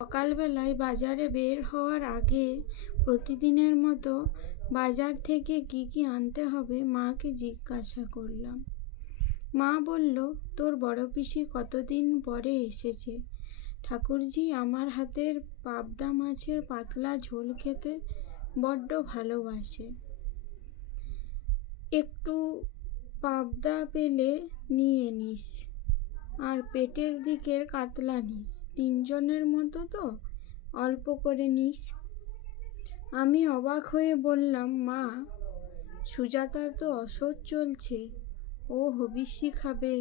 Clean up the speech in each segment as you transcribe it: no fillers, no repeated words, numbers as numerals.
সকালবেলায় বাজারে বের হওয়ার আগে প্রতিদিনের মতো বাজার থেকে কি কি আনতে হবে মাকে জিজ্ঞাসা করলাম। মা বলল, তোর বড় পিসি কতদিন পরে এসেছে। ঠাকুরজি আমার হাতের পাবদা মাছের পাতলা ঝোল খেতে বড্ড ভালোবাসে। একটু পাবদা পেলে নিয়ে নিস, আর পেটের দিকের কাতলা নিস। তিনজনের মতো তো, অল্প করে নিস। আমি অবাক হয়ে বললাম, মা, সুজাতার তো অসহ্য চলছে। ও হবিষ্যি খাবে,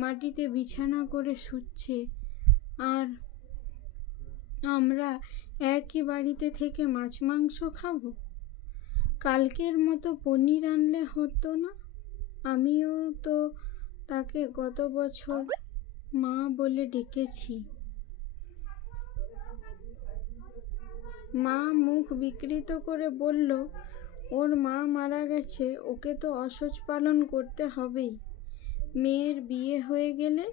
মাটিতে বিছানা করে শুচ্ছে, আর আমরা একই বাড়িতে থেকে মাছ মাংস খাবো। কালকের মতো পনির আনলে হতো না? আমিও তো তাকে গত বছর মা বলে ডেকেছি। মা মুখ বিকৃত করে বলল, ওর মা মারা গেছে, ওকে তো অসহ্য পালন করতে হবেই। মেয়ের বিয়ে হয়ে গেলে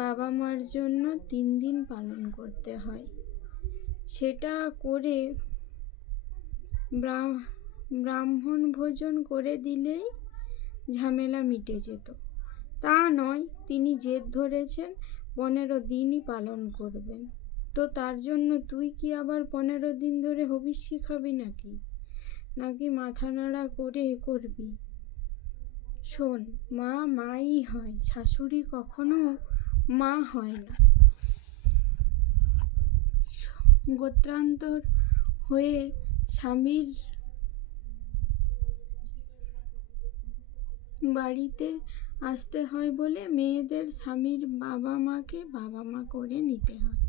বাবা মার জন্য 3 দিন পালন করতে হয়। সেটা করে ব্রাহ্মণ ভোজন করে দিলেই ঝামেলা মিটে যেত। তা নয়, তিনি জেদ ধরেছেন 15 দিনই পালন করবেন। তো তার জন্য তুই কি আবার 15 দিন ধরে হবিষ্যি খাবি নাকি মাথা নাড়া করে করবি? শোন, মা মাই হয়, শাশুড়ি কখনো মা হয় না। গোত্রান্তর হয়ে স্বামীর বাড়িতে আসতে হয় বলে মেয়েদের স্বামীর বাবা মাকে বাবা মা করে নিতে হয়।